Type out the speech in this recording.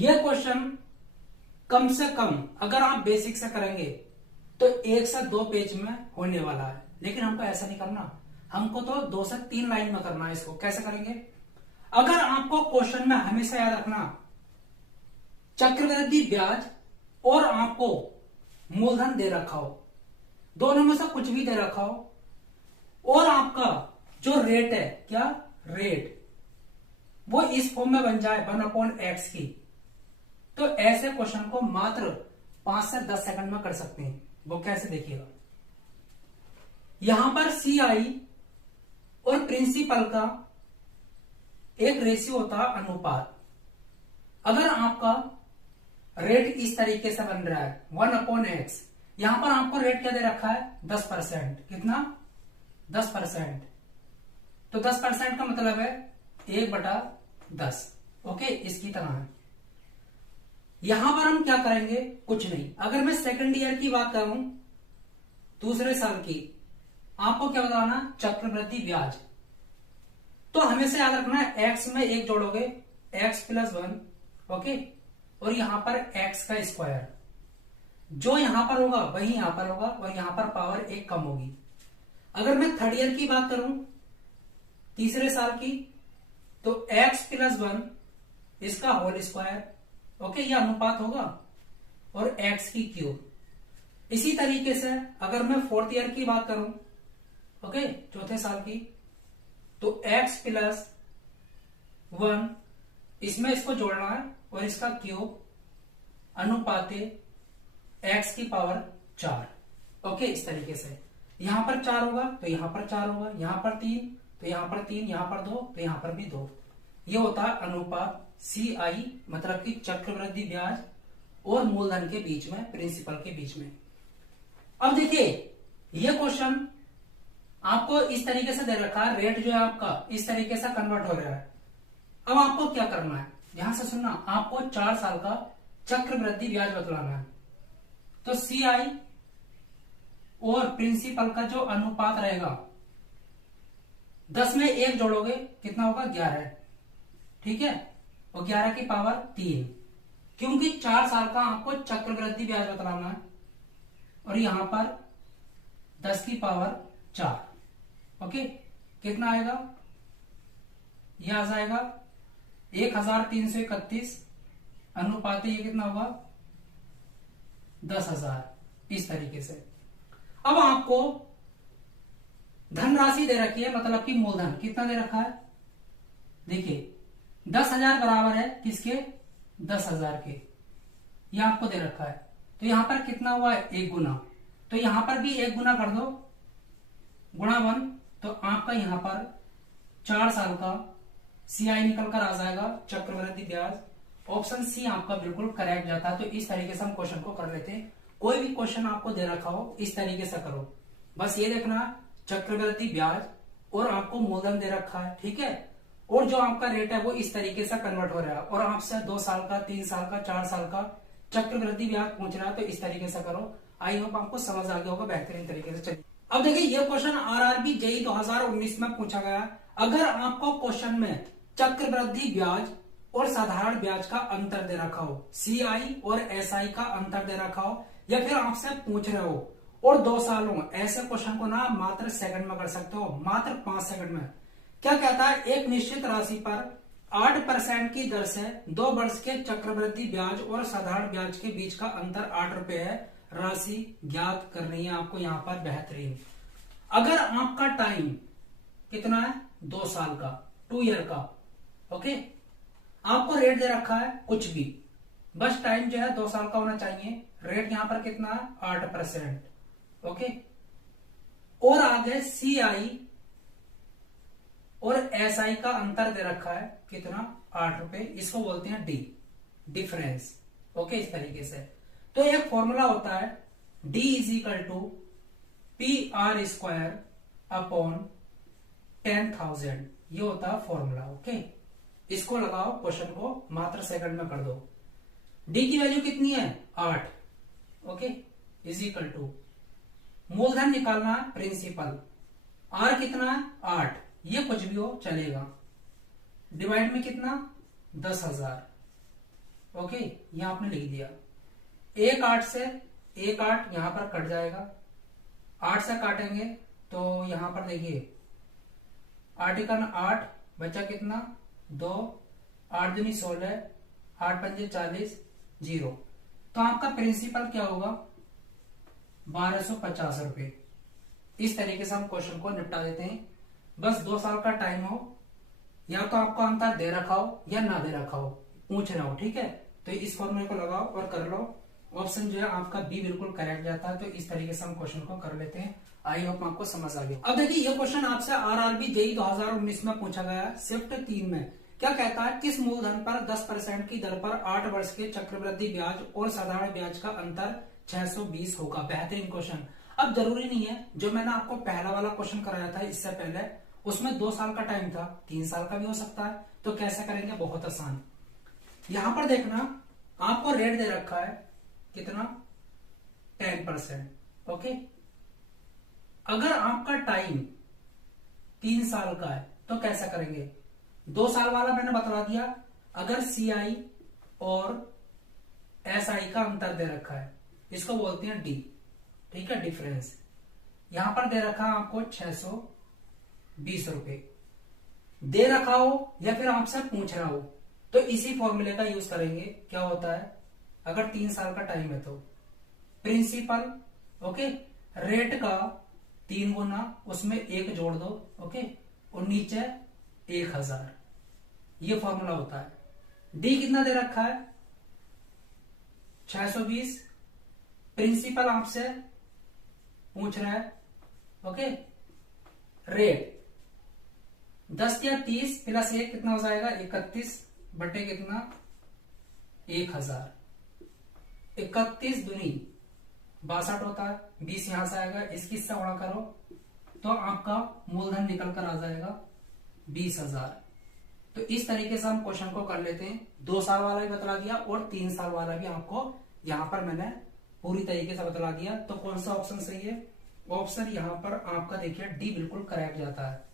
ये क्वेश्चन कम से कम अगर आप बेसिक से करेंगे तो 1 से 2 पेज में होने वाला है, लेकिन हमको ऐसा नहीं करना, हमको तो 2 से 3 लाइन में करना है। इसको कैसे करेंगे? अगर आपको क्वेश्चन में हमेशा याद रखना चक्रवृद्धि ब्याज और आपको मूलधन दे रखा हो, दोनों में से कुछ भी दे रखा हो, और आपका जो रेट है, क्या रेट, वो इस फॉर्म में बन जाए 1/x की, तो ऐसे क्वेश्चन को मात्र 5 से 10 सेकंड में कर सकते हैं। वो कैसे देखिएगा, यहां पर CI और प्रिंसिपल का एक रेशियो होता है, अनुपात। अगर आपका रेट इस तरीके से बन रहा है 1/x, यहां पर आपको रेट क्या दे रखा है 10%। कितना? 10%। तो 10% का मतलब है 1/10। ओके, इसकी तरह है। यहां पर हम क्या करेंगे? कुछ नहीं। अगर मैं सेकंड ईयर की बात करूं, दूसरे साल की, आपको क्या बताना? चक्रवृद्धि ब्याज। तो हमेशा याद रखना है x में 1 जोड़ोगे x+1, ओके, और यहां पर x का स्क्वायर, जो यहां पर होगा वही यहां पर होगा, और यहां पर पावर 1 कम होगी। अगर मैं थर्ड ईयर की बात करूं, तीसरे साल की, तो x+1 इसका होल स्क्वायर, ओके, यह अनुपात होगा, और x की क्यूब। इसी तरीके से अगर मैं फोर्थ ईयर की बात करूं, ओके, चौथे साल की, तो x+1 इसमें इसको जोड़ना है, और इसका क्यूब अनुपाते x की पावर 4। ओके, इस तरीके से यहां पर 4 होगा तो यहां पर 4 होगा, यहां पर 3 तो यहां पर 3, यहां पर 2 तो यहां पर भी 2। ये होता है अनुपात CI, मतलब कि चक्रवृद्धि ब्याज और मूलधन के बीच में, प्रिंसिपल के बीच में। अब देखिए, ये क्वेश्चन आपको इस तरीके से दे रखा है, रेट जो है आपका इस तरीके से कन्वर्ट हो रहा है। अब आपको क्या करना है, ध्यान से सुनना, आपको 4 साल का चक्रवृद्धि ब्याज बतलाना है। तो CI और प्रिंसिपल का जो अनुपात रहेगा, 10 में 1 जोड़ोगे कितना होगा? 11। ठीक है, और 11 की पावर 3, क्योंकि 4 साल का आपको चक्रवृद्धि ब्याज बतलाना है, और यहां पर 10 की पावर 4। ओके, कितना आएगा? यह आ जाएगा 1331 अनुपात, ये कितना होगा? 10,000। इस तरीके से अब आपको धनराशि दे रखी है, मतलब कि मूलधन कितना दे रखा है? देखिए, 10,000 बराबर है किसके? 10,000 के। यह आपको दे रखा है, तो यहां पर कितना हुआ है? 1 गुना। तो यहां पर भी 1 गुना कर दो, गुणा 1, तो आपका यहां पर 4 साल का CI निकल कर आ जाएगा, चक्रवृद्धि ब्याज। ऑप्शन सी आपका बिल्कुल करेक्ट जाता है। तो इस तरीके से हम क्वेश्चन को कर लेते हैं। कोई भी क्वेश्चन आपको दे रखा हो, इस तरीके से करो। बस ये देखना, चक्रवृद्धि ब्याज और आपको मूलधन दे रखा है, ठीक है, और जो आपका रेट है वो इस तरीके से कन्वर्ट हो रहा है, और आपसे 2 साल का, 3 साल का, 4 साल का चक्रवृद्धि ब्याज पूछ रहा है, तो इस तरीके से करो। आई होप आपको समझ आ गया होगा बेहतरीन तरीके से। चलिए, अब देखिए, ये क्वेश्चन RRB JEE 2019 में पूछा गया। अगर आपको क्वेश्चन में चक्रवृद्धि ब्याज और साधारण ब्याज का अंतर दे रखा हो, CI और SI का अंतर दे रखा हो, या फिर आपसे पूछ रहे हो और 2 सालों, ऐसे क्वेश्चन को ना मात्र सेकंड में कर सकते हो, मात्र 5 सेकंड में। क्या कहता है? एक निश्चित राशि पर 8% की दर से 2 वर्ष के चक्रवृद्धि ब्याज और साधारण ब्याज के बीच का अंतर 8 रुपए है। राशि ज्ञात करनी है आपको यहां पर। बेहतरीन। अगर आपका टाइम कितना है? 2 साल का, 2 ईयर का। ओके, आपको रेट दे रखा है कुछ भी, बस टाइम जो है 2 साल का होना चाहिए। रेट यहां पर कितना है? 8%। ओके, और आगे CI और SI का अंतर दे रखा है कितना? 8 रुपए। इसको बोलते हैं D, डिफरेंस। ओके, इस तरीके से। तो एक फॉर्मूला होता है D = PR² अपॉन 10,000। ये होता है फॉर्मूला। ओके, इसको लगाओ, क्वेश्चन को मात्र सेकंड में कर दो। D की वैल्यू कितनी है? 8। ओके, = मूलधन निकालना है, प्रिंसिपल। R कितना है? 8। ये कुछ भी हो चलेगा। डिवाइड में कितना? 10,000। ओके, ये आपने लिख दिया। एक 8 से, एक 8 यहां पर कट जाएगा, 8 से काटेंगे तो यहां पर देखिए 8 एकन 8 बचा कितना 2, 8 दूनी 16, 8 पंजे 40, 0। तो आपका प्रिंसिपल क्या होगा 1250 रुपए। इस तरीके से हम क्वेश्चन को निपटा देते हैं। बस 2 साल का टाइम हो, या तो आपको आंसर दे रखा हो या ना दे रखा हो, पूछ रहा हो, ठीक है। तो इस फॉर्मूले को लगाओ और कर लो। ऑप्शन जो है आपका बी बिल्कुल करेक्ट जाता है। तो इस तरीके से हम क्वेश्चन को कर लेते हैं। आई होप आपको समझ आ गया। अब देखिए ये क्वेश्चन आपसे आरआरबी जेईई 2019 में पूछा गया है, शिफ्ट 3 में। क्या कहता है, किस मूलधन पर 10% की दर पर 8 वर्ष के चक्रवृद्धि ब्याज और साधारण ब्याज का अंतर 620 होगा। बेहतरीन क्वेश्चन। अब जरूरी नहीं है, जो मैंने आपको पहला वाला क्वेश्चन कराया था इससे पहले, उसमें 2 साल का टाइम था, 3 साल का भी हो सकता है। तो कैसे करेंगे, बहुत आसान। यहां पर देखना आपको रेट दे रखा है कितना 10%। ओके, अगर आपका टाइम 3 साल का है तो कैसा करेंगे, 2 साल वाला मैंने बता दिया। अगर सीआई और एसआई का अंतर दे रखा है, इसको बोलते हैं डी, ठीक है, डिफरेंस। यहां पर दे रखा है आपको 620 रुपए दे रखा हो या फिर आपसे पूछ रहा हो, तो इसी फॉर्मूले का यूज करेंगे। क्या होता है, अगर 3 साल का टाइम है तो प्रिंसिपल, ओके, रेट का 3 गुना, उसमें 1 जोड़ दो, ओके, और नीचे 1000। ये फॉर्मूला होता है। डी कितना दे रखा है 620, प्रिंसिपल आपसे पूछ रहा है, ओके, रेट 10 या 30 प्लस 1 कितना हो जाएगा 31 बटे कितना 1000। 31 दूनी 62 होता है, 20 यहां से आएगा, इसकी से गुणा करो तो आपका मूलधन निकल कर आ जाएगा 20,000। तो इस तरीके से हम क्वेश्चन को कर लेते हैं। 2 साल वाला भी बता दिया और 3 साल वाला भी आपको यहां पर मैंने पूरी तरीके से बता दिया। तो कौन सा ऑप्शन सही है, ऑप्शन यहां पर आपका देखिए डी बिल्कुल करेक्ट जाता है।